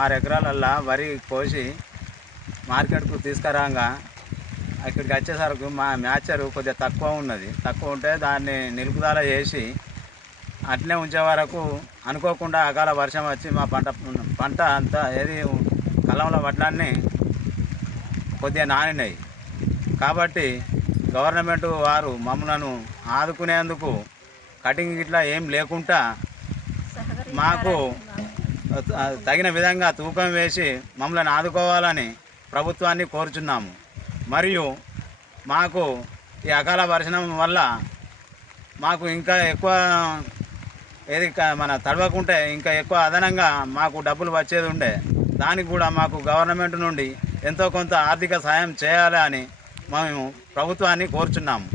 ఆరు ఎకరాలల్లా వరి కోసి మార్కెట్కు తీసుకురాగా ఇక్కడికి వచ్చేసరికి మా మ్యాచర్ కొద్దిగా తక్కువ ఉన్నది. తక్కువ ఉంటే దాన్ని నిలుపుదల చేసి అట్లే ఉంచే వరకు అనుకోకుండా అకాల వర్షం వచ్చి మా పంట పంట అంతా ఏది కలంలో వడ్లన్నీ కొద్దిగా నానినాయి. కాబట్టి గవర్నమెంట్ వారు మమ్మలను ఆదుకునేందుకు కటింగ్ ఇట్లా ఏం లేకుండా మాకు తగిన విధంగా తూకం వేసి మమ్మల్ని ఆదుకోవాలని ప్రభుత్వాన్ని కోరుచున్నాము. మరియు మాకు ఈ అకాల వర్షం వల్ల మాకు ఇంకా ఎక్కువ ఏది మన తడవకుంటే ఇంకా ఎక్కువ అదనంగా మాకు డబ్బులు వచ్చేది ఉండే. దానికి కూడా మాకు గవర్నమెంట్ నుండి ఎంతో కొంత ఆర్థిక సాయం చేయాలి అని మేము ప్రభుత్వాన్ని కోరుచున్నాము.